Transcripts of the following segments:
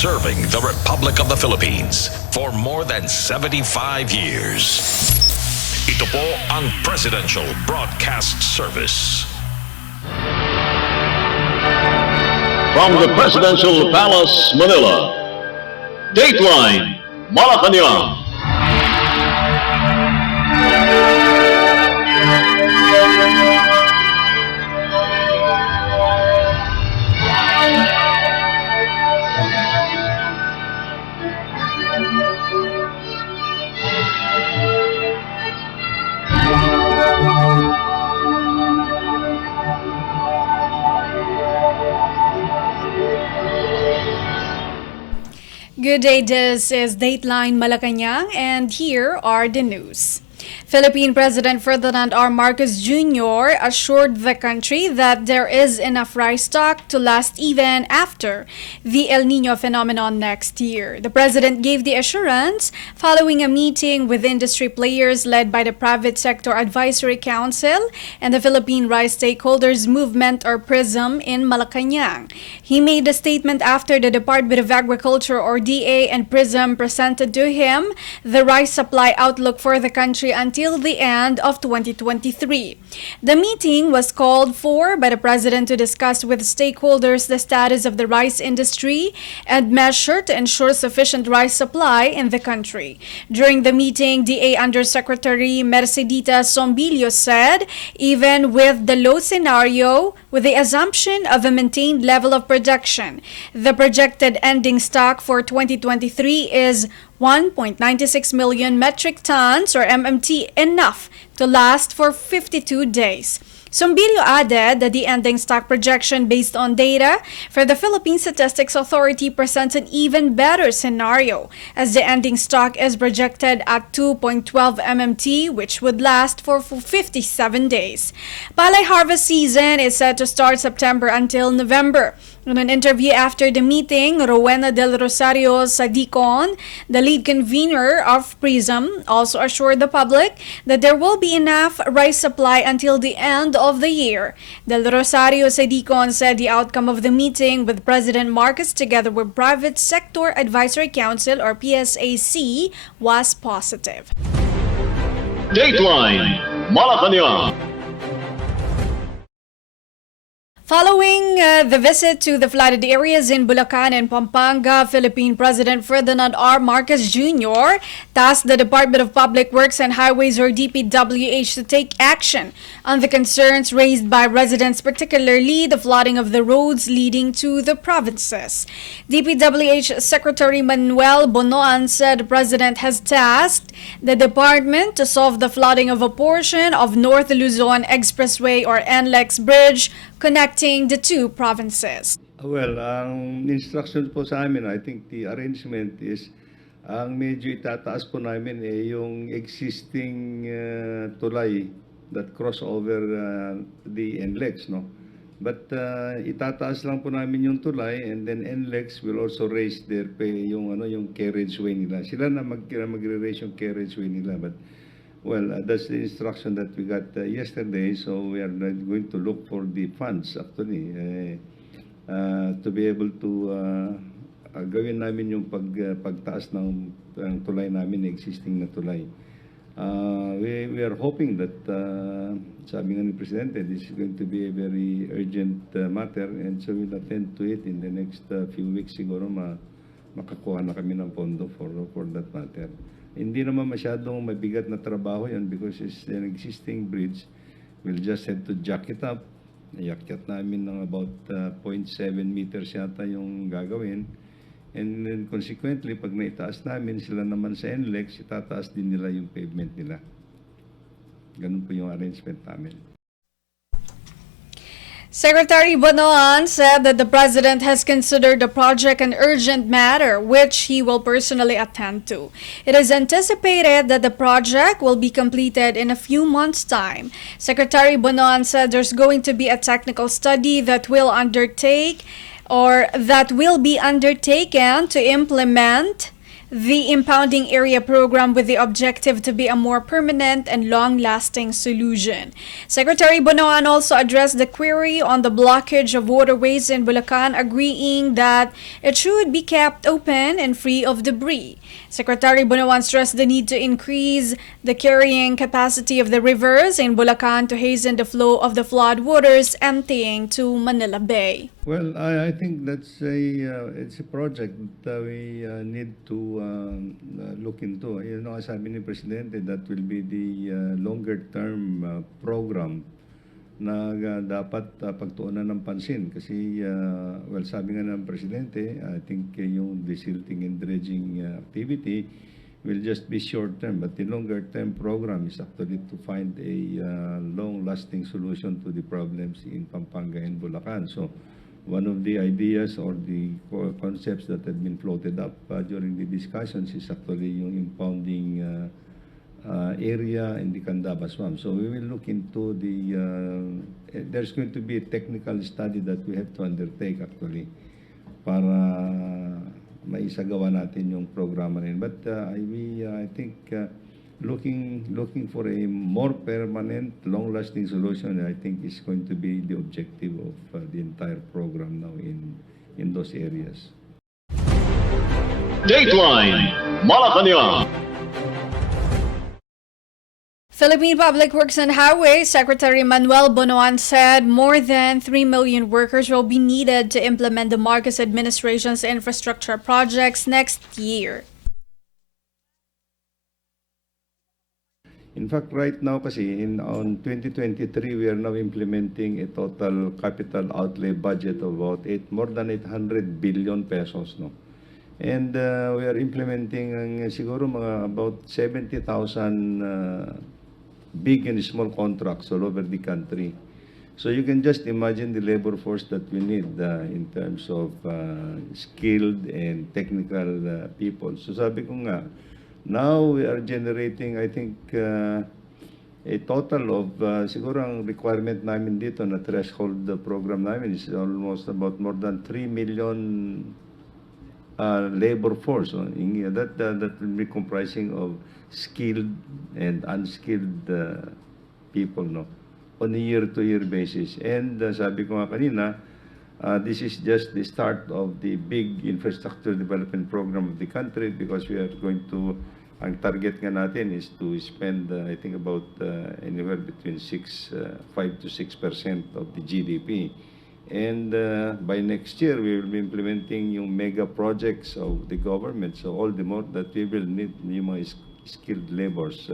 serving the Republic of the Philippines for more than 75 years. Ito po ang Presidential Broadcast Service. From the Presidential Palace, Manila, Dateline Malacañang. Good day, this is Dateline Malacañang, and here are the news. Philippine President Ferdinand R. Marcos Jr. assured the country that there is enough rice stock to last even after the El Nino phenomenon next year. The president gave the assurance following a meeting with industry players led by the Private Sector Advisory Council and the Philippine Rice Stakeholders Movement or PRISM in Malacañang. He made the statement after the Department of Agriculture or DA and PRISM presented to him the rice supply outlook for the country until the end of 2023. The meeting was called for by the President to discuss with stakeholders the status of the rice industry and measure to ensure sufficient rice supply in the country. During the meeting, DA Undersecretary Mercedita Sombilio said, even with the low scenario, with the assumption of a maintained level of production, the projected ending stock for 2023 is 1.96 million metric tons or MMT, enough to last for 52 days. Sombilio added that the ending stock projection based on data for the Philippine Statistics Authority presents an even better scenario, as the ending stock is projected at 2.12 MMT, which would last for 57 days. Palay harvest season is set to start September until November. In an interview after the meeting, Rowena del Rosario Sadicon, the lead convener of PRISM, also assured the public that there will be enough rice supply until the end of the year. Del Rosario Sadicon said the outcome of the meeting with President Marcos together with Private Sector Advisory Council or PSAC was positive. Dateline Malacañang. Following the visit to the flooded areas in Bulacan and Pampanga, Philippine President Ferdinand R. Marcos Jr. tasked the Department of Public Works and Highways or DPWH to take action on the concerns raised by residents, particularly the flooding of the roads leading to the provinces. DPWH Secretary Manuel Bonoan said the President has tasked the department to solve the flooding of a portion of North Luzon Expressway or NLEX Bridge connecting the two provinces. Well, ang instruction po sa amin, I think the arrangement is, ang medyo itataas po namin yung existing tulay that cross over the NLEX, no? But itataas lang po namin yung tulay, and then NLEX will also raise their pay, yung carriageway nila. Sila na magre-raise yung carriageway nila, but well, that's the instruction that we got yesterday, so we are going to look for the funds actually to be able to gawin namin yung pagtaas ng tulay namin, existing na tulay. We are hoping that, sabi nga ni Presidente, this is going to be a very urgent matter, and so we'll attend to it in the next few weeks. Siguro makakuha na kami ng pondo for that matter. Hindi naman masyadong mabigat na trabaho yan because it's an existing bridge. We'll just have to jack it up. Iakyat namin ng about 0.7 meters yata yung gagawin. And then consequently, pag naitaas namin, sila naman sa NLEX, itataas din nila yung pavement nila. Ganun po yung arrangement namin. Secretary Bonoan said that the President has considered the project an urgent matter, which he will personally attend to. It is anticipated that the project will be completed in a few months' time. Secretary Bonoan said there's going to be a technical study that will be undertaken to implement the impounding area program with the objective to be a more permanent and long-lasting solution. Secretary Bonoan also addressed the query on the blockage of waterways in Bulacan, agreeing that it should be kept open and free of debris. Secretary Bonoan stressed the need to increase the carrying capacity of the rivers in Bulacan to hasten the flow of the flood waters emptying to Manila Bay. Well, I think that's it's a project that we need to look into. You know, sabi ni Presidente, that will be the longer term program na dapat pagtuunan ng pansin kasi well, sabi nga ng Presidente, I think yung desilting and dredging activity will just be short term, but the longer term program is actually to find a long lasting solution to the problems in Pampanga and Bulacan. So one of the ideas or the concepts that had been floated up during the discussions is actually yung impounding area in the Candaba Swamp. So we will look into there's going to be a technical study that we have to undertake actually para maisagawa natin yung programa rin. But I think looking for a more permanent, long-lasting solution, I think is going to be the objective of the entire program now in those areas. Dateline Malacañang. Philippine Public Works and Highways Secretary Manuel Bonoan said more than 3 million workers will be needed to implement the Marcos administration's infrastructure projects next year. In fact, right now kasi on 2023, we are now implementing a total capital outlay budget of about more than 800 billion pesos, no? And we are implementing siguro mga about 70,000 big and small contracts all over the country. So you can just imagine the labor force that we need in terms of skilled and technical people. So sabi ko nga, now we are generating, I think, a total of, siguro ang requirement namin dito na threshold program namin is almost about more than 3 million labor force. That will be comprising of skilled and unskilled people, no, on a year-to-year basis. And sabi ko nga kanina, this is just the start of the big infrastructure development program of the country because we are going to, ang target nga natin is to spend, I think about anywhere between 5 to 6% of the GDP. And by next year, we will be implementing yung mega projects of the government. So all the more that we will need yung mga skilled laborers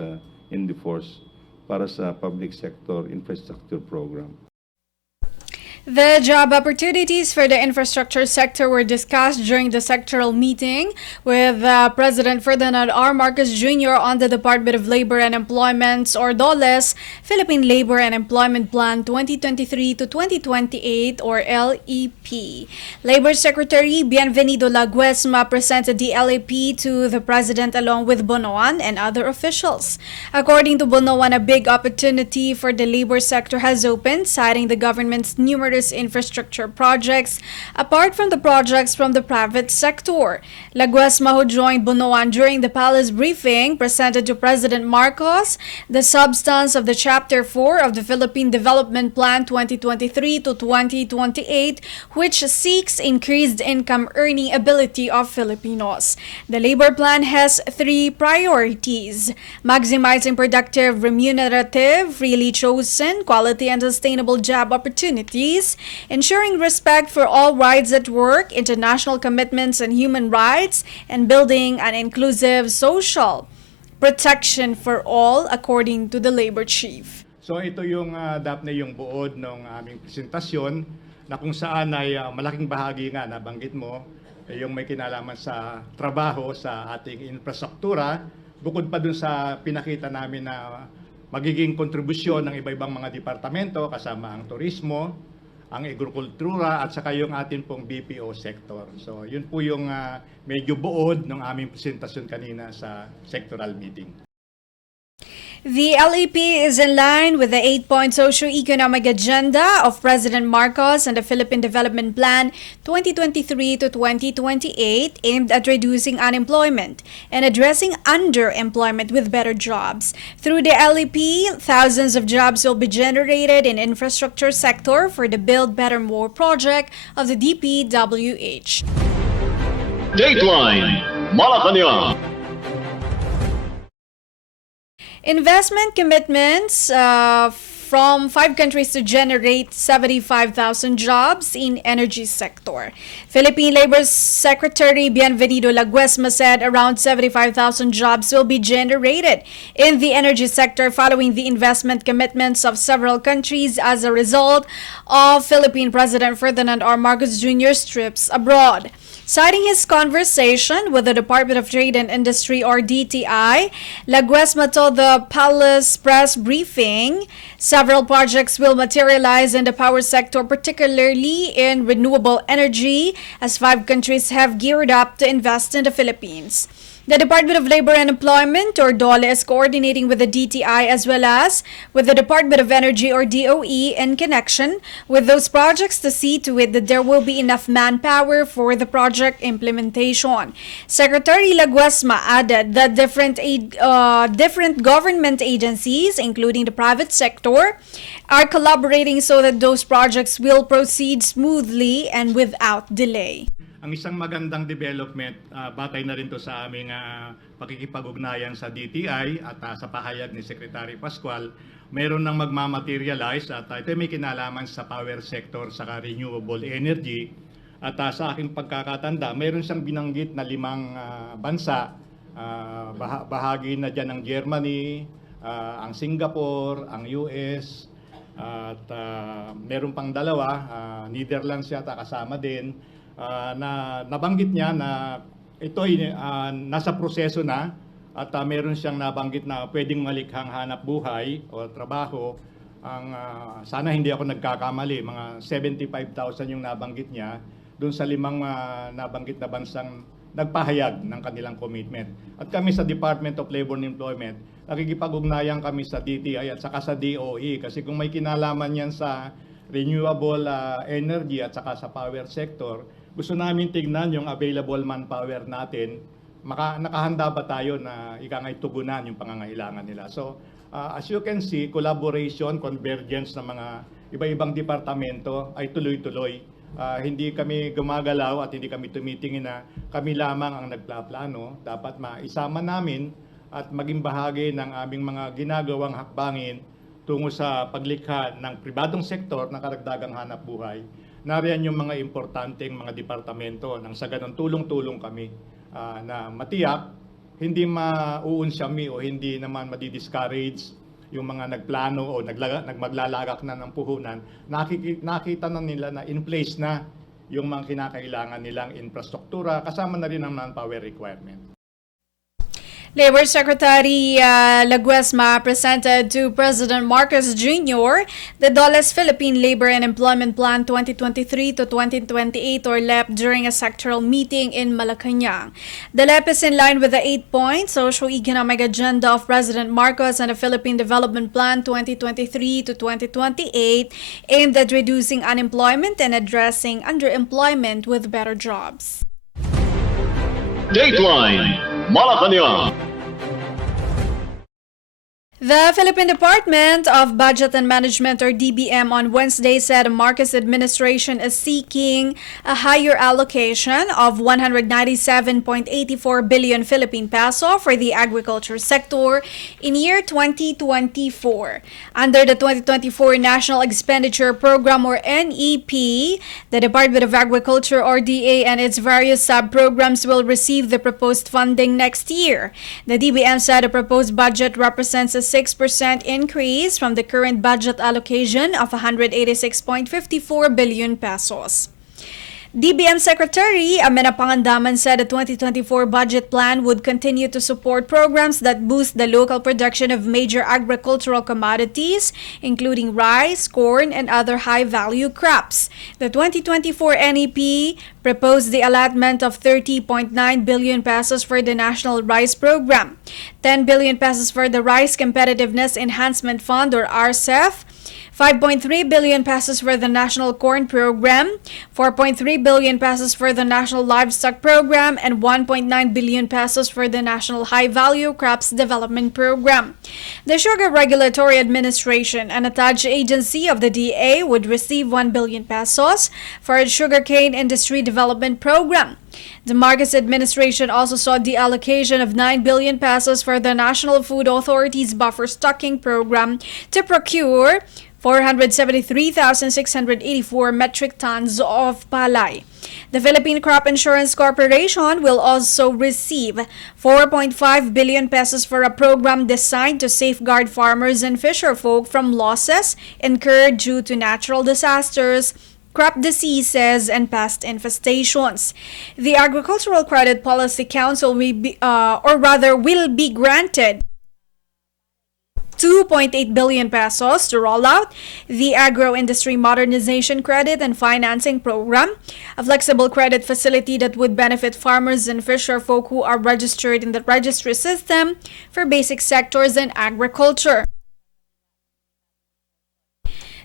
in the force para sa public sector infrastructure program. The job opportunities for the infrastructure sector were discussed during the sectoral meeting with President Ferdinand R. Marcos Jr. on the Department of Labor and Employment's or DOLE's Philippine Labor and Employment Plan 2023 to 2028 or LEP. Labor Secretary Bienvenido Laguesma presented the LEP to the President along with Bonoan and other officials. According to Bonoan, a big opportunity for the labor sector has opened, citing the government's numerous infrastructure projects apart from the projects from the private sector. Laguesma, who joined Bonoan during the palace briefing, presented to President Marcos the substance of the Chapter 4 of the Philippine Development Plan 2023 to 2028, which seeks increased income earning ability of Filipinos. The labor plan has 3 priorities: maximizing productive, remunerative, freely chosen, quality and sustainable job opportunities, ensuring respect for all rights at work, international commitments and human rights, and building an inclusive social protection for all, according to the labor chief. So ito yung Daphne, yung buod ng aming presentasyon na kung saan ay malaking bahagi nga nabanggit mo yung may kinalaman sa trabaho sa ating infrastruktura, bukod pa dun sa pinakita namin na magiging kontribusyon ng iba-ibang mga departamento kasama ang turismo, ang agrikultura at saka yung atin pong BPO sector. So yun po yung medyo buod ng aming presentasyon kanina sa sectoral meeting. The LEP is in line with the 8-point socio-economic agenda of President Marcos and the Philippine Development Plan 2023 to 2028 aimed at reducing unemployment and addressing underemployment with better jobs. Through the LEP, thousands of jobs will be generated in infrastructure sector for the Build Better More project of the DPWH. Dateline Malacañang. Investment commitments from 5 countries to generate 75,000 jobs in energy sector. Philippine Labor Secretary Bienvenido Laguesma said around 75,000 jobs will be generated in the energy sector following the investment commitments of several countries as a result of Philippine President Ferdinand R. Marcos Jr.'s trips abroad. Citing his conversation with the Department of Trade and Industry or DTI, Laguesma told the Palace press briefing several projects will materialize in the power sector, particularly in renewable energy, as 5 countries have geared up to invest in the Philippines. The Department of Labor and Employment or DOLE is coordinating with the DTI as well as with the Department of Energy or DOE in connection with those projects to see to it that there will be enough manpower for the project implementation. Secretary Laguesma added that different government agencies, including the private sector, are collaborating so that those projects will proceed smoothly and without delay. Ang isang magandang development, batay na rin to sa aming pakikipag-ugnayan sa DTI at sa pahayag ni Secretary Pascual, mayroon nang magmamaterialize at ito may kinalaman sa power sector sa renewable energy. At sa aking pagkakatanda, mayroon siyang binanggit na 5 bansa, bahagi na dyan ang Germany, ang Singapore, ang US, at meron pang 2, Netherlands yata kasama din. Na nabanggit niya na ito ay nasa proseso na at meron siyang nabanggit na pwedeng malikhang hanap buhay o trabaho. Sana hindi ako nagkakamali, mga 75,000 yung nabanggit niya doon sa 5 nabanggit na bansang nagpahayag ng kanilang commitment. At kami sa Department of Labor and Employment, nakikipag-ugnayan kami sa DTI at saka sa DOE kasi kung may kinalaman yan sa renewable energy at saka sa power sector, gusto namin tignan yung available manpower natin, nakahanda ba tayo na tugunan yung pangangailangan nila. So, as you can see, collaboration, convergence ng mga iba-ibang departamento ay tuloy-tuloy. Hindi kami gumagalaw at hindi kami tumitingin na kami lamang ang nagplaplano. Dapat maisama namin at maging bahagi ng aming mga ginagawang hakbangin tungo sa paglikha ng pribadong sektor ng karagdagang hanap buhay. Nariyan yung mga importanteng mga departamento nang sa ganun tulong-tulong kami na matiyak, hindi mauunsyami o hindi naman madi-discourage yung mga nagplano o maglalagak na ng puhunan. Nakita na nila na in place na yung mga kinakailangan nilang infrastruktura, kasama na rin ang manpower requirement. Labor Secretary Laguesma presented to President Marcos Jr. the DOLE's Philippine Labor and Employment Plan 2023 to 2028 or LEP during a sectoral meeting in Malacañang. The LEP is in line with the 8-point socio-economic agenda of President Marcos and the Philippine Development Plan 2023 to 2028 aimed at reducing unemployment and addressing underemployment with better jobs. Dateline Malacañang. The Philippine Department of Budget and Management or DBM on Wednesday said the Marcos administration is seeking a higher allocation of 197.84 billion Philippine peso for the agriculture sector in year 2024. Under the 2024 National Expenditure Program or NEP, the Department of Agriculture or DA and its various sub-programs will receive the proposed funding next year. The DBM said the proposed budget represents a 6% increase from the current budget allocation of 186.54 billion pesos. DBM Secretary Amena Pangandaman said the 2024 budget plan would continue to support programs that boost the local production of major agricultural commodities, including rice, corn, and other high-value crops. The 2024 NEP proposed the allotment of 30.9 billion pesos for the National Rice Program, 10 billion pesos for the Rice Competitiveness Enhancement Fund or RCEF, 5.3 billion pesos for the National Corn Program, 4.3 billion pesos for the National Livestock Program, and 1.9 billion pesos for the National High Value Crops Development Program. The Sugar Regulatory Administration, an attached agency of the DA, would receive 1 billion pesos for its sugarcane industry development program. The Marcos administration also saw the allocation of 9 billion pesos for the National Food Authority's buffer stocking program to procure 473,684 metric tons of palay. The Philippine Crop Insurance Corporation will also receive 4.5 billion pesos for a program designed to safeguard farmers and fisherfolk from losses incurred due to natural disasters, crop diseases, and pest infestations. The Agricultural Credit Policy Council will be granted 2.8 billion pesos to roll out the Agro-Industry Modernization Credit and Financing Program, a flexible credit facility that would benefit farmers and fisherfolk who are registered in the registry system for basic sectors in agriculture.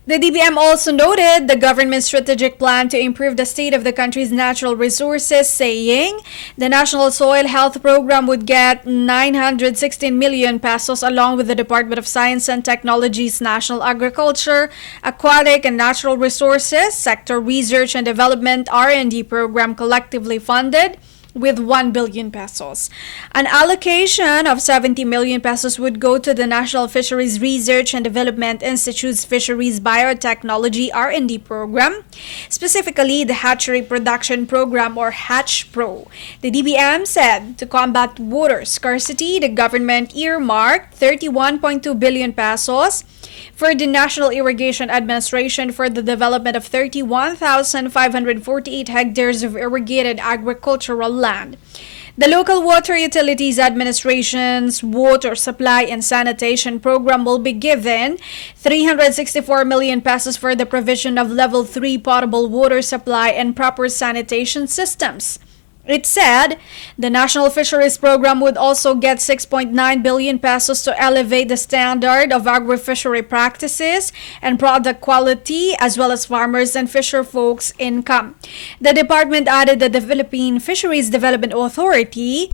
The DBM also noted the government's strategic plan to improve the state of the country's natural resources, saying the National Soil Health Program would get 916 million pesos along with the Department of Science and Technology's National Agriculture, Aquatic and Natural Resources Sector Research and Development R&D Program collectively funded with 1 billion pesos. An allocation of 70 million pesos would go to the National Fisheries Research and Development Institute's Fisheries Biotechnology R&D program, specifically the Hatchery Production Program or Hatch Pro. The DBM said to combat water scarcity, the government earmarked 31.2 billion pesos for the National Irrigation Administration for the development of 31,548 hectares of irrigated agricultural land. The Local Water Utilities Administration's Water Supply and Sanitation Program will be given 364 million pesos for the provision of Level 3 potable water supply and proper sanitation systems. It said the National Fisheries Program would also get 6.9 billion pesos to elevate the standard of agri-fishery practices and product quality as well as farmers and fisherfolk's income. The department added that the Philippine Fisheries Development Authority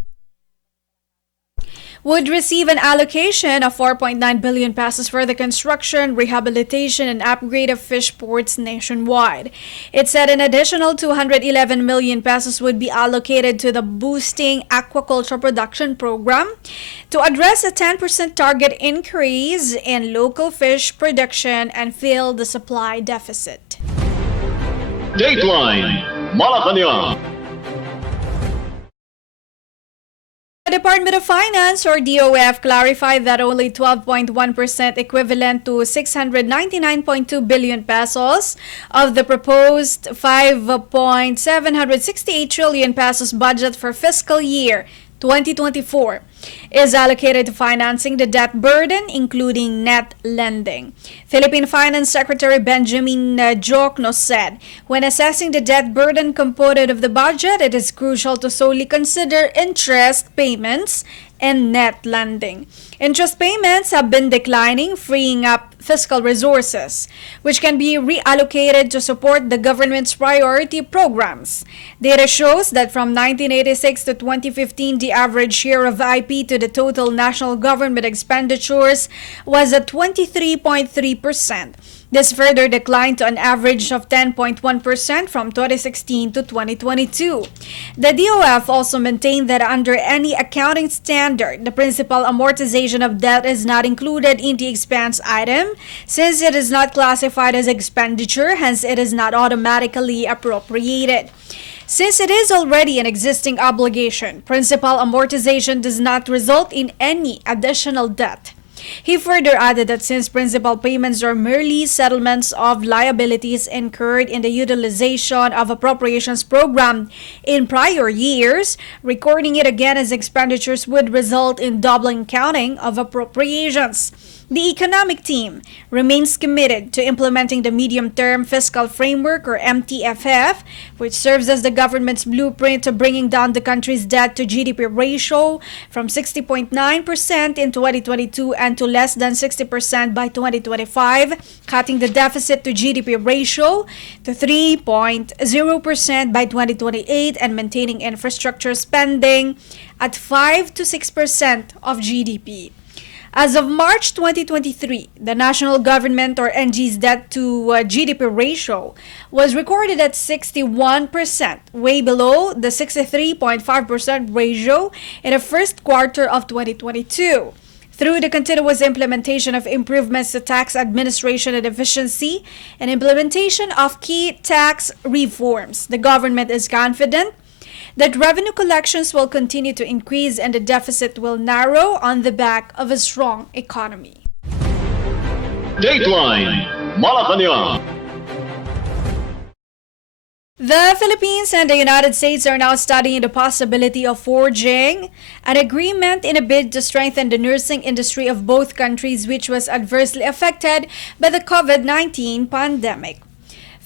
would receive an allocation of 4.9 billion pesos for the construction, rehabilitation, and upgrade of fish ports nationwide. It said an additional 211 million pesos would be allocated to the Boosting Aquaculture Production Program to address a 10% target increase in local fish production and fill the supply deficit. Dateline Malacañang. The Department of Finance or DOF clarified that only 12.1% equivalent to 699.2 billion pesos of the proposed 5.768 trillion pesos budget for fiscal year 2024 is allocated to financing the debt burden, including net lending. Philippine Finance Secretary Benjamin Jokno said, when assessing the debt burden component of the budget, it is crucial to solely consider interest payments and net lending. Interest payments have been declining, freeing up fiscal resources, which can be reallocated to support the government's priority programs. Data shows that from 1986 to 2015, the average share of IP to the total national government expenditures was at 23.3%. This further declined to an average of 10.1% from 2016 to 2022. The DOF also maintained that under any accounting standard, the principal amortization of debt is not included in the expense item since it is not classified as expenditure, hence it is not automatically appropriated. Since it is already an existing obligation, principal amortization does not result in any additional debt. He further added that since principal payments are merely settlements of liabilities incurred in the utilization of appropriations program in prior years, recording it again as expenditures would result in doubling counting of appropriations. The economic team remains committed to implementing the Medium-Term Fiscal Framework or MTFF, which serves as the government's blueprint to bringing down the country's debt to GDP ratio from 60.9% in 2022 and to less than 60% by 2025, cutting the deficit to GDP ratio to 3.0% by 2028 and maintaining infrastructure spending at 5 to 6% of GDP. As of March 2023, the national government or NG's debt to GDP ratio was recorded at 61%, way below the 63.5% ratio in the first quarter of 2022. Through the continuous implementation of improvements to tax administration and efficiency and implementation of key tax reforms, the government is confident that revenue collections will continue to increase and the deficit will narrow on the back of a strong economy. Dateline Malacañang. The Philippines and the United States are now studying the possibility of forging an agreement in a bid to strengthen the nursing industry of both countries, which was adversely affected by the COVID-19 pandemic.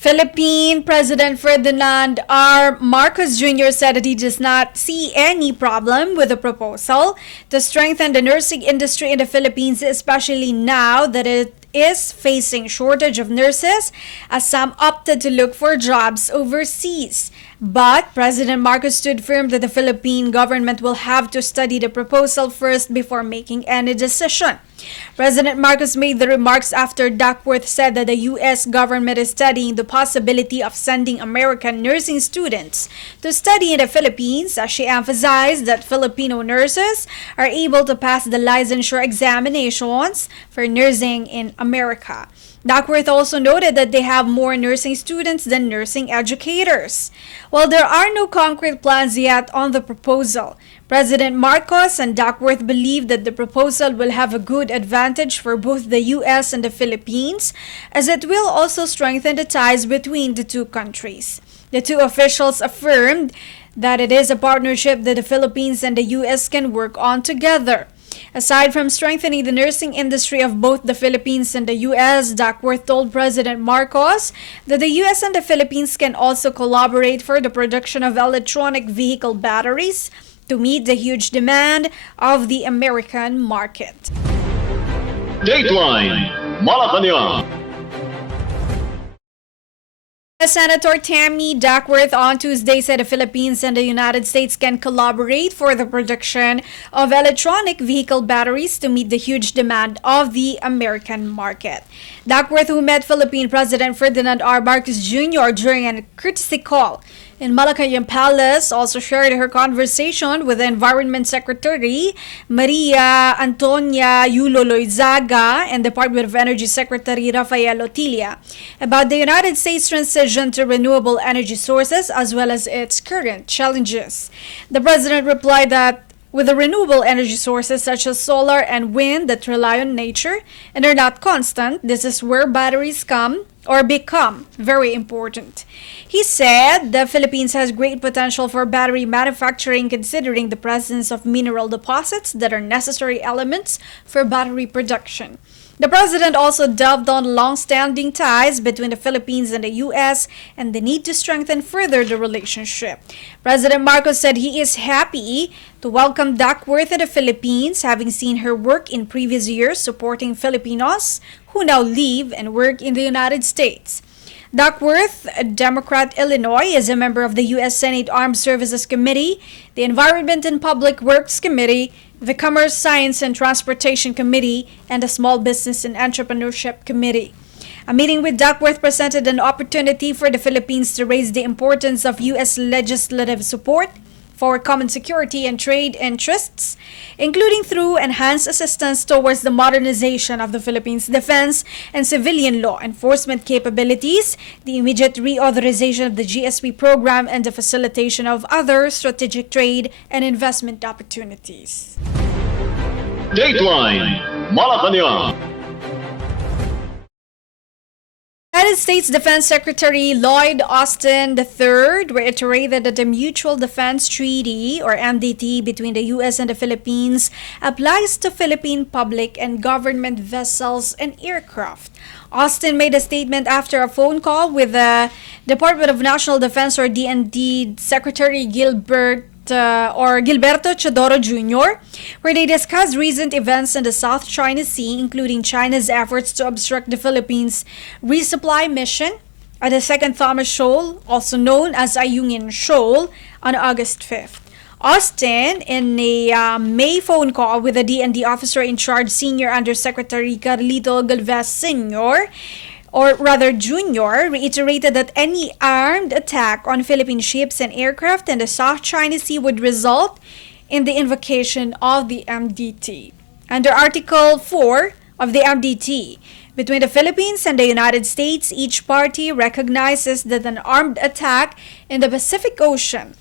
Philippine President Ferdinand R. Marcos Jr. said that he does not see any problem with the proposal to strengthen the nursing industry in the Philippines, especially now that it is facing shortage of nurses as some opted to look for jobs overseas. But President Marcos stood firm that the Philippine government will have to study the proposal first before making any decision. President Marcos made the remarks after Duckworth said that the U.S. government is studying the possibility of sending American nursing students to study in the Philippines, as she emphasized that Filipino nurses are able to pass the licensure examinations for nursing in America. Duckworth also noted that they have more nursing students than nursing educators. While there are no concrete plans yet on the proposal, President Marcos and Duckworth believe that the proposal will have a good advantage for both the U.S. and the Philippines, as it will also strengthen the ties between the two countries. The two officials affirmed that it is a partnership that the Philippines and the U.S. can work on together. Aside from strengthening the nursing industry of both the Philippines and the U.S., Duckworth told President Marcos that the U.S. and the Philippines can also collaborate for the production of electronic vehicle batteries to meet the huge demand of the American market. Dateline Malacañang. Senator Tammy Duckworth on Tuesday said the Philippines and the United States can collaborate for the production of electronic vehicle batteries to meet the huge demand of the American market. Duckworth, who met Philippine President Ferdinand R. Marcos Jr. during a courtesy call in Malacañang Palace, also shared her conversation with the Environment Secretary Maria Antonia Yulo Loizaga and Department of Energy Secretary Rafael Otilla about the United States transition to renewable energy sources as well as its current challenges. The President replied that with the renewable energy sources such as solar and wind that rely on nature and are not constant, this is where batteries come or become very important. He said the Philippines has great potential for battery manufacturing considering the presence of mineral deposits that are necessary elements for battery production. The president also delved on long-standing ties between the Philippines and the U.S. and the need to strengthen further the relationship. President Marcos said he is happy to welcome Duckworth in the Philippines, having seen her work in previous years supporting Filipinos who now live and work in the United States. Duckworth, a Democrat, Illinois, is a member of the U.S. Senate Armed Services Committee, the Environment and Public Works Committee, the Commerce, Science and Transportation Committee, and the Small Business and Entrepreneurship Committee. A meeting with Duckworth presented an opportunity for the Philippines to raise the importance of U.S. legislative support for common security and trade interests, including through enhanced assistance towards the modernization of the Philippines' defense and civilian law enforcement capabilities, the immediate reauthorization of the GSP program, and the facilitation of other strategic trade and investment opportunities. Dateline Malacañang. United States Defense Secretary Lloyd Austin III reiterated that the Mutual Defense Treaty, or MDT, between the U.S. and the Philippines applies to Philippine public and government vessels and aircraft. Austin made a statement after a phone call with the Department of National Defense, or DND, Secretary Gilberto Chodoro Jr., where they discussed recent events in the South China Sea, including China's efforts to obstruct the Philippines' resupply mission at the Second Thomas Shoal, also known as Ayungin Shoal, on August 5th. Austin, in a May phone call with the DND officer in charge, Senior Undersecretary Carlito Galvez Sr., or rather Jr., reiterated that any armed attack on Philippine ships and aircraft in the South China Sea would result in the invocation of the MDT. Under Article 4 of the MDT, between the Philippines and the United States, each party recognizes that an armed attack in the Pacific Ocean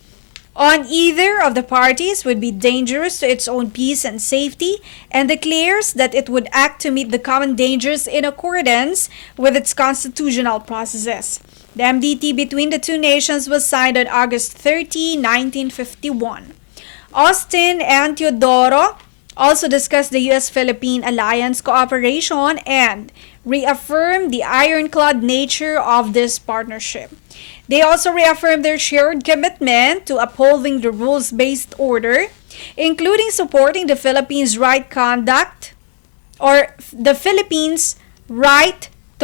on either of the parties would be dangerous to its own peace and safety, and declares that it would act to meet the common dangers in accordance with its constitutional processes. The MDT between the two nations was signed on August 30, 1951. Austin and Teodoro also discussed the U.S.-Philippine alliance cooperation and reaffirmed the ironclad nature of this partnership. They also reaffirmed their shared commitment to upholding the rules-based order, including supporting the Philippines' right to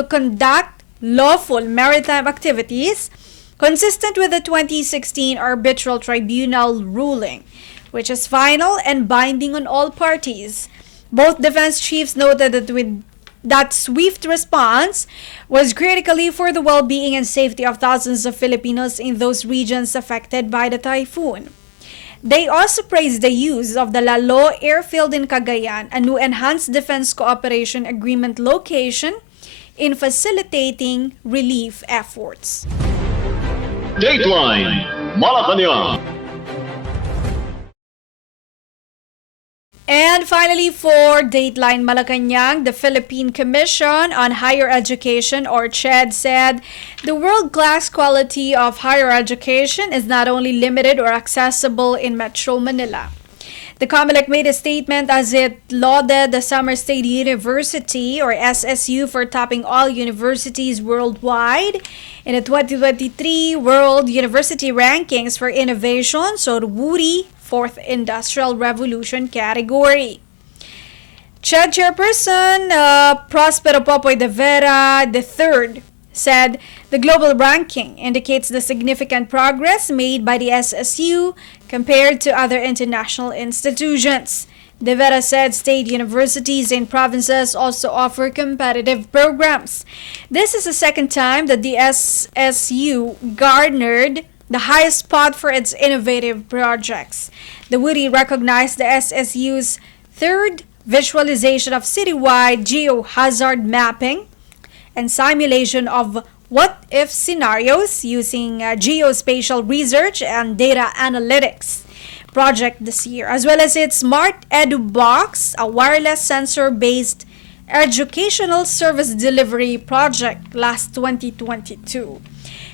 conduct lawful maritime activities consistent with the 2016 Arbitral Tribunal ruling, which is final and binding on all parties. Both defense chiefs noted that swift response was critically for the well-being and safety of thousands of Filipinos in those regions affected by the typhoon. They also praised the use of the Lalo airfield in Cagayan, a new enhanced defense cooperation agreement location, in facilitating relief efforts. Dateline Malacañang. And finally, for Dateline Malacañang, the Philippine Commission on Higher Education, or CHED, said the world-class quality of higher education is not only limited or accessible in Metro Manila. The COMELEC made a statement as it lauded the Summer State University, or SSU, for topping all universities worldwide in the 2023 World University Rankings for Innovations, or WURI, Fourth Industrial Revolution category. CHED Chairperson Prospero Popoy de Vera III said the global ranking indicates the significant progress made by the SSU compared to other international institutions. De Vera said state universities in provinces also offer competitive programs. This is the second time that the SSU garnered the highest spot for its innovative projects. The WURI recognized the SSU's third visualization of citywide geohazard mapping and simulation of what-if scenarios using geospatial research and data analytics project this year, as well as its Smart Edu Box, a wireless sensor-based educational service delivery project last 2022.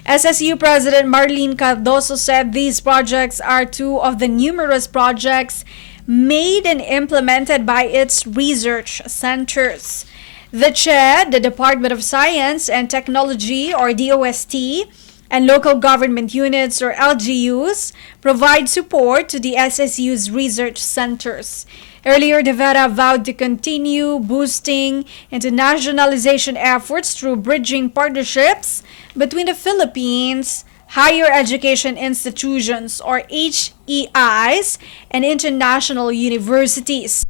SSU President Marlene Cardoso said these projects are two of the numerous projects made and implemented by its research centers. The CHED, the Department of Science and Technology, or DOST, and local government units, or LGUs, provide support to the SSU's research centers. Earlier, De Vera vowed to continue boosting internationalization efforts through bridging partnerships between the Philippines, higher education institutions, or HEIs, and international universities.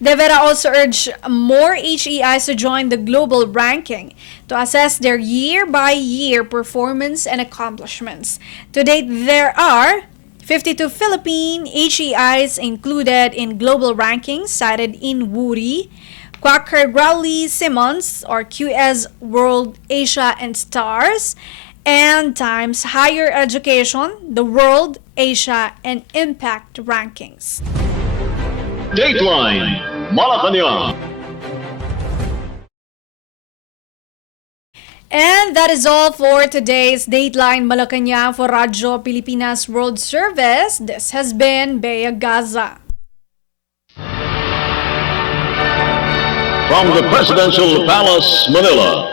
De Vera also urged more HEIs to join the global ranking to assess their year-by-year performance and accomplishments. To date, there are 52 Philippine HEIs included in global rankings cited in WURI, Quaker Rowley Simmons, or QS World Asia and Stars, and Times Higher Education, the World, Asia, and Impact rankings. Dateline Malacañang. And that is all for today's Dateline Malacañang for Radyo Pilipinas World Service. This has been Bea Gaza. From the Presidential Palace, Manila,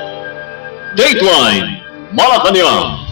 Dateline Malacañang.